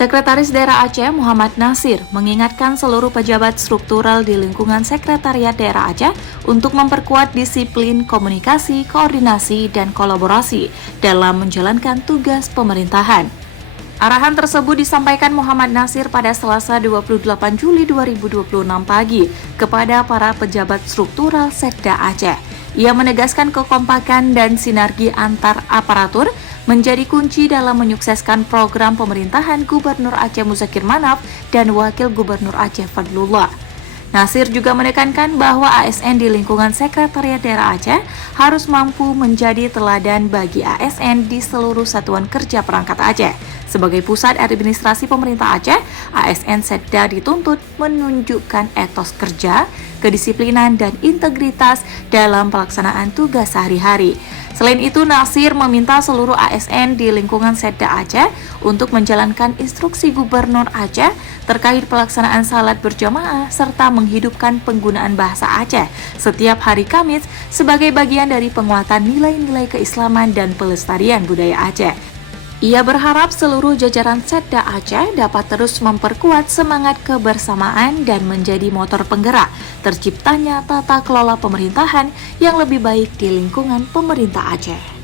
Sekretaris Daerah Aceh Muhammad Nasir mengingatkan seluruh pejabat struktural di lingkungan Sekretariat Daerah Aceh untuk memperkuat disiplin komunikasi, koordinasi, dan kolaborasi dalam menjalankan tugas pemerintahan. Arahan tersebut disampaikan Muhammad Nasir pada Selasa 28 Juli 2026 pagi kepada para pejabat struktural Sekda Aceh. Ia menegaskan kekompakan dan sinergi antar aparatur menjadi kunci dalam menyukseskan program pemerintahan Gubernur Aceh Muzakir Manaf dan Wakil Gubernur Aceh Fadlullah. Nasir juga menekankan bahwa ASN di lingkungan Sekretariat Daerah Aceh harus mampu menjadi teladan bagi ASN di seluruh satuan kerja perangkat Aceh. Sebagai pusat administrasi pemerintah Aceh, ASN Sekda dituntut menunjukkan etos kerja, kedisiplinan, dan integritas dalam pelaksanaan tugas sehari-hari. Selain itu, Nasir meminta seluruh ASN di lingkungan Sekda Aceh untuk menjalankan instruksi Gubernur Aceh terkait pelaksanaan salat berjamaah serta menghidupkan penggunaan bahasa Aceh setiap hari Kamis sebagai bagian dari penguatan nilai-nilai keislaman dan pelestarian budaya Aceh. Ia berharap seluruh jajaran Sekda Aceh dapat terus memperkuat semangat kebersamaan dan menjadi motor penggerak terciptanya tata kelola pemerintahan yang lebih baik di lingkungan pemerintah Aceh.